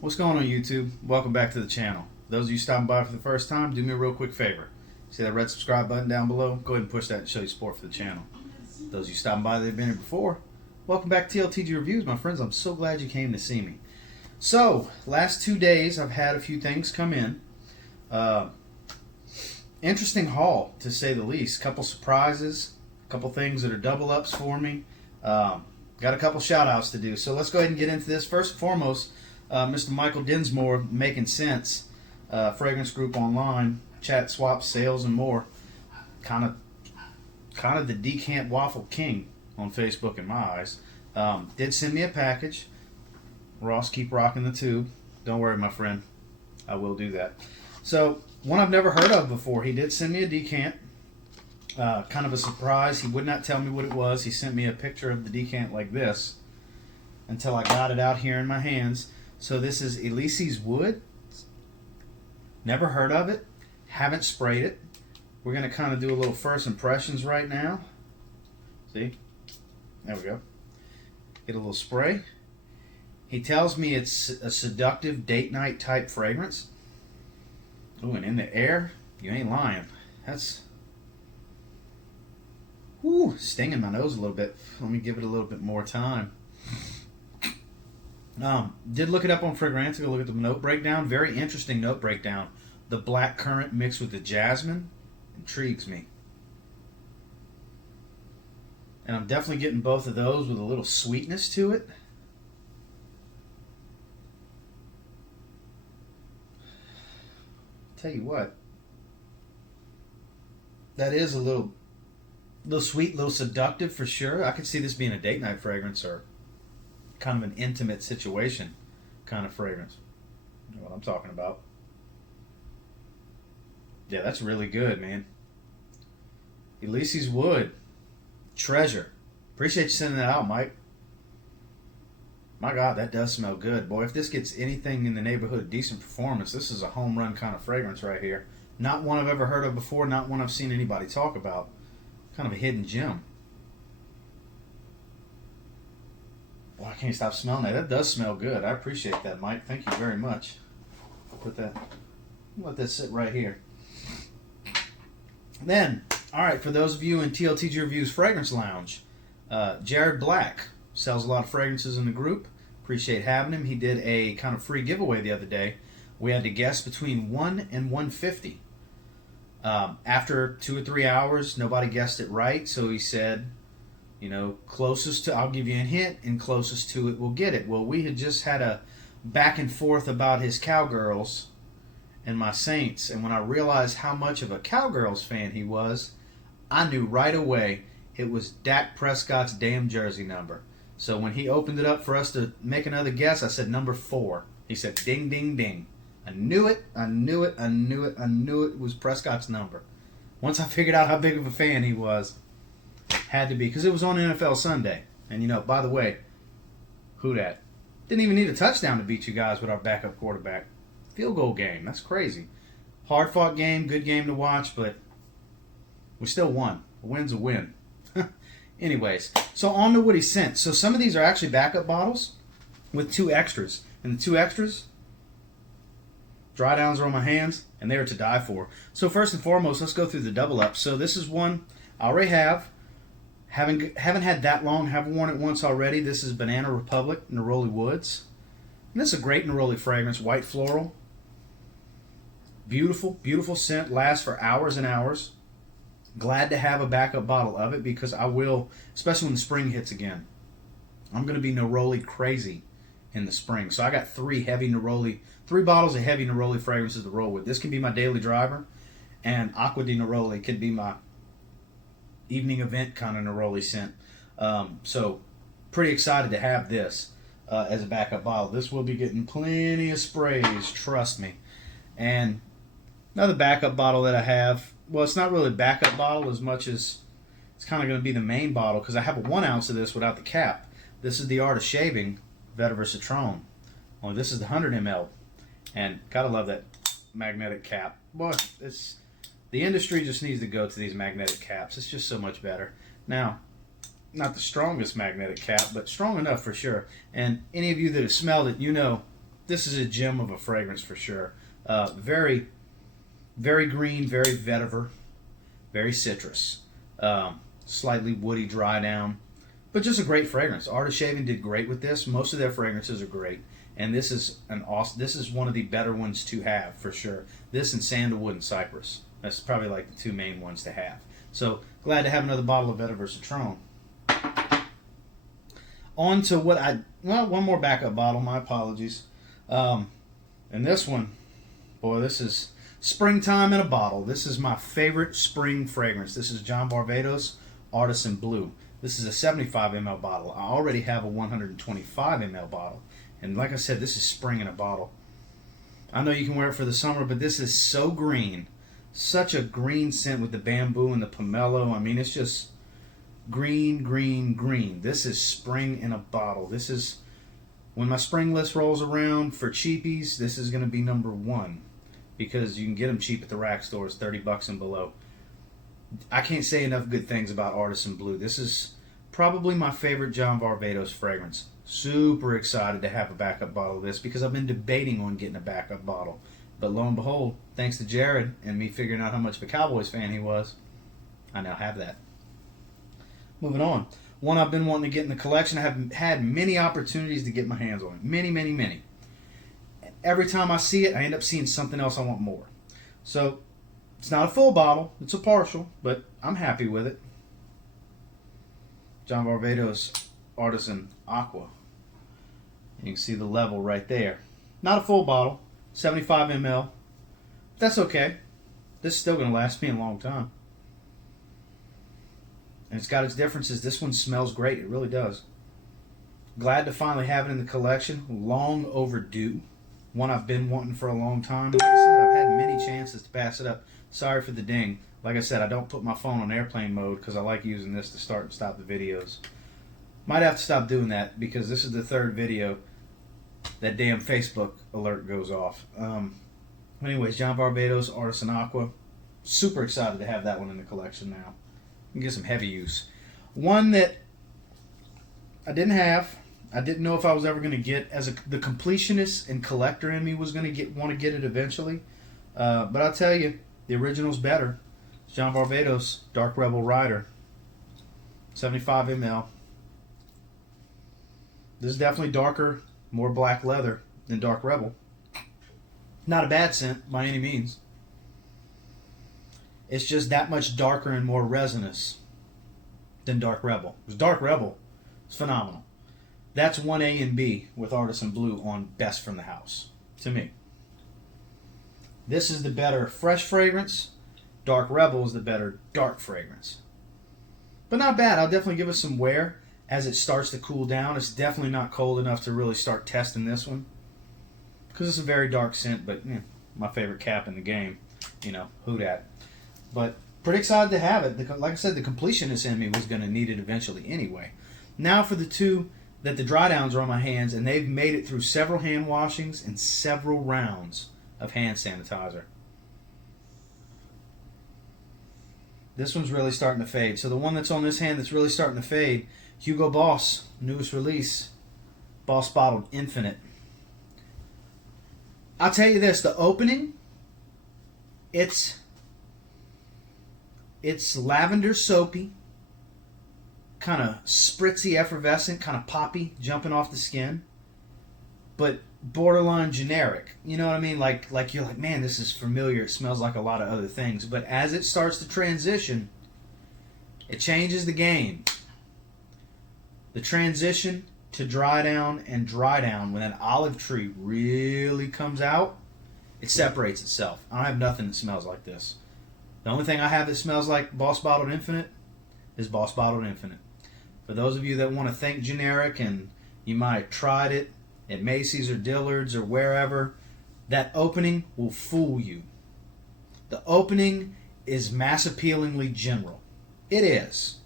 What's going on, YouTube? Welcome back to the channel. Those of you stopping by for the first time, do me a real quick favor. See that red subscribe button down below? Go ahead and push that to show you support for the channel. Those of you stopping by that have been here before, welcome back to TLTG Reviews, my friends. I'm so glad you came to see me. So, last 2 days I've had a few things come in. Interesting haul, to say the least. Couple surprises, couple things that are double ups for me. Got a couple shout outs to do. So let's go ahead and get into this. First and foremost, Mr. Michael Dinsmore, Making Sense, fragrance group online, chat, swaps, sales, and more. Kind of the decant waffle king on Facebook in my eyes. Did send me a package. Ross, keep rocking the tube. Don't worry, my friend. I will do that. So, one I've never heard of before. He did send me a decant. Kind of a surprise. He would not tell me what it was. He sent me a picture of the decant like this until I got it out here in my hands. So this is Elise's Wood. Never heard of it. Haven't sprayed it. We're going to kind of do a little first impressions right now. See? There we go. Get a little spray. He tells me it's a seductive date night type fragrance. Ooh, and in the air, you ain't lying. That's stinging my nose a little bit. Let me give it a little bit more time. Did look it up on Fragrantica, look at the note breakdown. Very interesting note breakdown. The black currant mixed with the jasmine intrigues me. And I'm definitely getting both of those with a little sweetness to it. Tell you what, that is a little sweet, little seductive for sure. I could see this being a date night fragrance or kind of an intimate situation kind of fragrance. You know what I'm talking about. Yeah, that's really good, man. Elise's Wood. Treasure. Appreciate you sending that out, Mike. My God, that does smell good. Boy, if this gets anything in the neighborhood of decent performance, this is a home run kind of fragrance right here. Not one I've ever heard of before, not one I've seen anybody talk about. Kind of a hidden gem. Boy, I can't stop smelling that. That does smell good. I appreciate that, Mike. Thank you very much. I'll let that sit right here. Then, alright, for those of you in TLTG Reviews Fragrance Lounge, Jared Black sells a lot of fragrances in the group. Appreciate having him. He did a kind of free giveaway the other day. We had to guess between 1 and 150. After 2 or 3 hours, nobody guessed it right, so he said, you know, closest to, I'll give you a hint, and closest to it will get it. Well, we had just had a back and forth about his Cowgirls and my Saints, and when I realized how much of a Cowgirls fan he was, I knew right away it was Dak Prescott's damn jersey number. So when he opened it up for us to make another guess, I said number 4. He said ding, ding, ding. I knew it, I knew it, I knew it, I knew it was Prescott's number. Once I figured out how big of a fan he was, had to be, because it was on NFL Sunday. And you know, by the way, who dat? Didn't even need a touchdown to beat you guys with our backup quarterback. Field goal game, that's crazy. Hard fought game, good game to watch, but we still won. A win's a win. Anyways, so on to what he sent. So some of these are actually backup bottles with 2 extras. And the 2 extras, dry downs are on my hands, and they are to die for. So first and foremost, let's go through the double up. So this is one I already have. Haven't had that long. Haven't worn it once already. This is Banana Republic Neroli Woods. And this is a great Neroli fragrance, white floral. Beautiful, beautiful scent. Lasts for hours and hours. Glad to have a backup bottle of it because I will, especially when the spring hits again. I'm going to be Neroli crazy in the spring. So I got 3 bottles of heavy Neroli fragrances to roll with. This can be my daily driver, and Acqua di Neroli could be my evening event kind of Neroli scent. So pretty excited to have this as a backup bottle. This will be getting plenty of sprays, trust me. And another backup bottle that I have, well, it's not really a backup bottle as much as it's kind of going to be the main bottle because I have a 1 ounce of this without the cap. This is the Art of Shaving Vetiver Citron. Only this is the 100 ml. And gotta love that magnetic cap. Boy, the industry just needs to go to these magnetic caps. It's just so much better. Now, not the strongest magnetic cap, but strong enough for sure. And any of you that have smelled it, you know this is a gem of a fragrance for sure. Very, very green, very vetiver, very citrus. Slightly woody dry down. But just a great fragrance. Art of Shaving did great with this. Most of their fragrances are great. And this is this is one of the better ones to have for sure. This and Sandalwood and Cypress. That's probably like the two main ones to have. So glad to have another bottle of Vetiver Citron. On to one more backup bottle. My apologies. And this one, boy, this is springtime in a bottle. This is my favorite spring fragrance. This is John Varvatos Artisan Blue. This is a 75 ml bottle. I already have a 125 ml bottle. And like I said, this is spring in a bottle. I know you can wear it for the summer, but this is so green. Such a green scent with the bamboo and the pomelo. I mean, it's just green, green, green. This is spring in a bottle. This is, when my spring list rolls around for cheapies, this is going to be number one. Because you can get them cheap at the rack stores, $30 and below. I can't say enough good things about Artisan Blue. This is probably my favorite John Varvatos fragrance. Super excited to have a backup bottle of this because I've been debating on getting a backup bottle. But lo and behold, thanks to Jared and me figuring out how much of a Cowboys fan he was, I now have that. Moving on. One I've been wanting to get in the collection. I have had many opportunities to get my hands on it. Many, many, many. Every time I see it, I end up seeing something else I want more. So, it's not a full bottle. It's a partial, but I'm happy with it. John Varvatos Artisan Aqua. You can see the level right there. Not a full bottle. 75 ml. That's okay. This is still going to last me a long time. And it's got its differences. This one smells great. It really does. Glad to finally have it in the collection. Long overdue. One I've been wanting for a long time. Like I said, I've had many chances to pass it up. Sorry for the ding. Like I said, I don't put my phone on airplane mode because I like using this to start and stop the videos. Might have to stop doing that because this is the third video that damn Facebook alert goes off. Anyways, John Varvatos Artisan Aqua. Super excited to have that one in the collection now. You can get some heavy use. One that I didn't have. I didn't know if I was ever going to get, the completionist and collector in me was going to want to get it eventually. But I'll tell you, the original's better. It's John Varvatos Dark Rebel Rider. 75 ml. This is definitely darker, more black leather than Dark Rebel. Not a bad scent by any means. It's just that much darker and more resinous than Dark Rebel. Because Dark Rebel is phenomenal. That's 1A and B with Artisan Blue on Best from the House, to me. This is the better fresh fragrance. Dark Rebel is the better dark fragrance. But not bad. I'll definitely give it some wear as it starts to cool down. It's definitely not cold enough to really start testing this one. Because it's a very dark scent, but my favorite cap in the game. Who dat. But pretty excited to have it. Like I said, the completionist in me was going to need it eventually anyway. Now for the two that the dry downs are on my hands, and they've made it through several hand washings and several rounds of hand sanitizer. This one's really starting to fade. So the one that's on this hand that's really starting to fade, Hugo Boss, newest release, Boss Bottled Infinite. I'll tell you this, the opening, it's lavender soapy, kind of spritzy, effervescent, kind of poppy, jumping off the skin, but borderline generic. You know what I mean? Like you're like, man, this is familiar. It smells like a lot of other things. But as it starts to transition, it changes the game. The transition to dry down and dry down, when that olive tree really comes out, it separates itself. I don't have nothing that smells like this. The only thing I have that smells like Boss Bottled Infinite is Boss Bottled Infinite. For those of you that want to think generic and you might have tried it at Macy's or Dillard's or wherever, that opening will fool you. The opening is mass appealingly general. It is.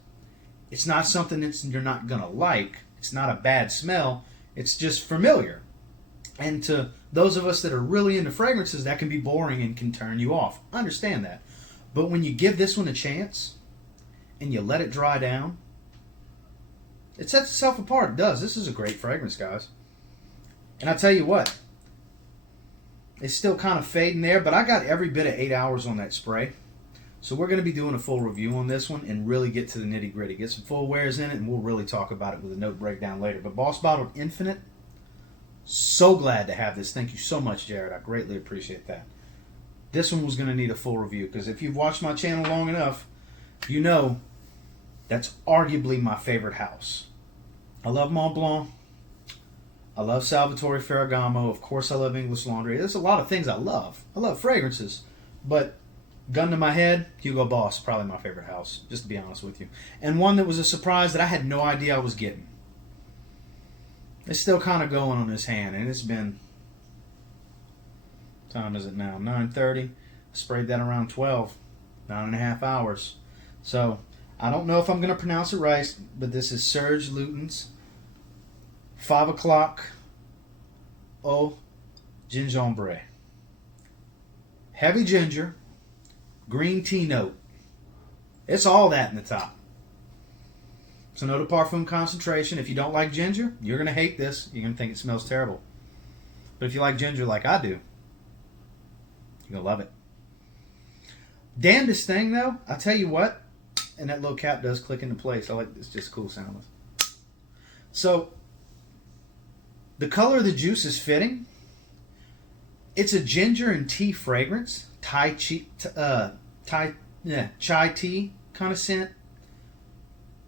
It's not something that you're not going to like. It's not a bad smell. It's just familiar. And to those of us that are really into fragrances, that can be boring and can turn you off. I understand that. But when you give this one a chance and you let it dry down, it sets itself apart. It does. This is a great fragrance, guys. And I tell you what, It's still kind of fading there, but I got every bit of 8 hours on that spray. So we're going to be doing a full review on this one and really get to the nitty gritty. Get some full wears in it, and we'll really talk about it with a note breakdown later. But Boss Bottled Infinite, so glad to have this. Thank you so much, Jared. I greatly appreciate that. This one was going to need a full review because if you've watched my channel long enough, you know that's arguably my favorite house. I love Mont Blanc. I love Salvatore Ferragamo. Of course, I love English Laundry. There's a lot of things I love. I love fragrances. But gun to my head, Hugo Boss, probably my favorite house, just to be honest with you. And one that was a surprise that I had no idea I was getting. It's still kind of going on this hand, and it's been, what time is it now? 9:30. I sprayed that around 12. 9.5 hours. So, I don't know if I'm going to pronounce it right, but this is Serge Luton's 5 o'clock au gingembre. Heavy ginger, green tea note. It's all that in the top. It's an eau de parfum concentration. If you don't like ginger, you're going to hate this. You're going to think it smells terrible. But if you like ginger like I do, you're going to love it. Damnedest thing, though, I'll tell you what, and that little cap does click into place. I like it's just cool soundless. So, the color of the juice is fitting. It's a ginger and tea fragrance, chai tea kind of scent.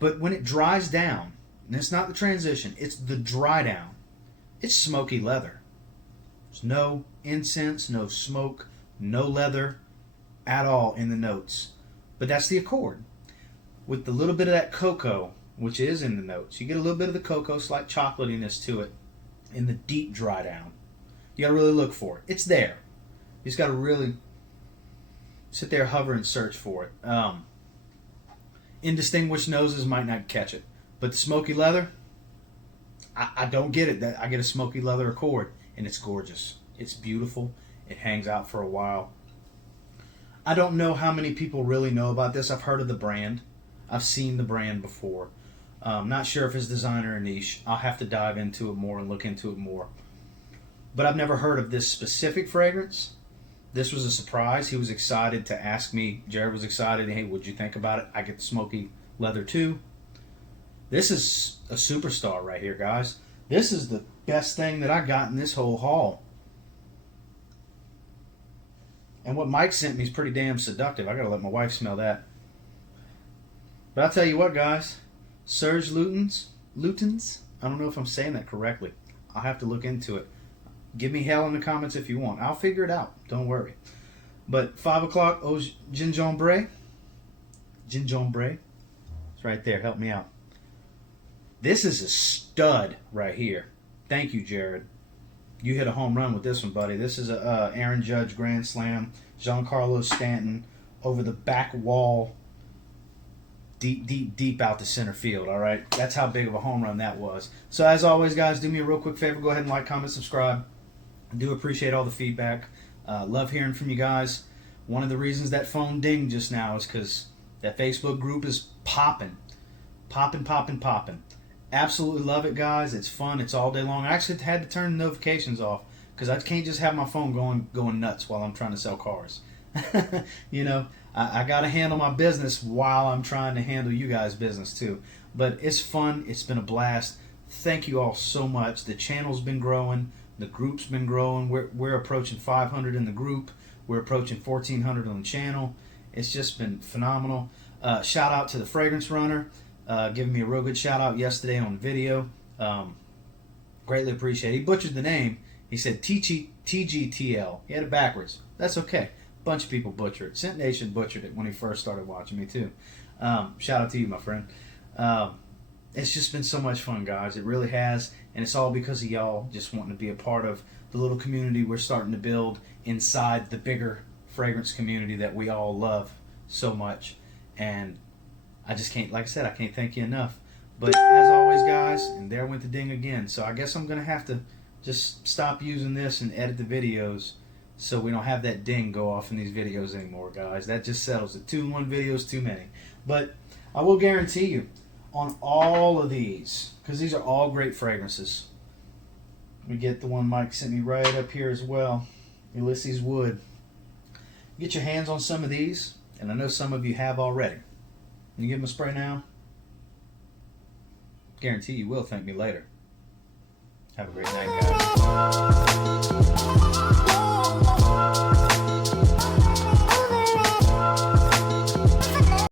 But when it dries down, and it's not the transition, it's the dry down, it's smoky leather. There's no incense, no smoke, no leather at all in the notes. But that's the accord. With the little bit of that cocoa, which is in the notes, you get a little bit of the cocoa, slight chocolatiness to it in the deep dry down. You got to really look for it. It's there. You just got to really sit there, hover, and search for it. Indistinguished noses might not catch it. But the smoky leather, I don't get it. I get a smoky leather accord, and it's gorgeous. It's beautiful. It hangs out for a while. I don't know how many people really know about this. I've heard of the brand. I've seen the brand before. Not sure if it's designer or niche. I'll have to dive into it more and look into it more. But I've never heard of this specific fragrance. This was a surprise. He was excited to ask me. Jared was excited. Hey, what'd you think about it? I get the smoky leather too. This is a superstar right here, guys. This is the best thing that I got in this whole haul. And what Mike sent me is pretty damn seductive. I gotta let my wife smell that. But I'll tell you what, guys. Serge Luton's, I don't know if I'm saying that correctly. I'll have to look into it. Give me hell in the comments if you want. I'll figure it out. Don't worry. But 5 o'clock au gingembre. Gingembre. It's right there. Help me out. This is a stud right here. Thank you, Jared. You hit a home run with this one, buddy. This is a Aaron Judge Grand Slam. Giancarlo Stanton over the back wall. Deep out to center field, all right? That's how big of a home run that was. So as always, guys, do me a real quick favor. Go ahead and like, comment, subscribe. I do appreciate all the feedback. Love hearing from you guys. One of the reasons that phone dinged just now is because that Facebook group is popping. Popping. Absolutely love it, guys. It's fun. It's all day long. I actually had to turn the notifications off because I can't just have my phone going nuts while I'm trying to sell cars. You know, I got to handle my business while I'm trying to handle you guys' business too. But it's fun. It's been a blast. Thank you all so much. The channel's been growing. The group's been growing. We're approaching 500 in the group. We're approaching 1,400 on the channel. It's just been phenomenal. Shout out to the Fragrance Runner. Giving me a real good shout out yesterday on video. Greatly appreciate it. He butchered the name. He said TGTL. He had it backwards. That's okay. Bunch of people butcher it. Scent Nation butchered it when he first started watching me too. Shout out to you, my friend. It's just been so much fun, guys. It really has. And it's all because of y'all just wanting to be a part of the little community we're starting to build inside the bigger fragrance community that we all love so much. And I just can't, like I said, I can't thank you enough. But as always, guys, and there went the ding again. So I guess I'm going to have to just stop using this and edit the videos so we don't have that ding go off in these videos anymore, guys. That just settles it. 2-in-1 videos, too many. But I will guarantee you, on all of these, because these are all great fragrances. Let me get the one Mike sent me right up here as well. Ulysses Wood. Get your hands on some of these, and I know some of you have already. Can you give them a spray now? Guarantee you will thank me later. Have a great night, guys.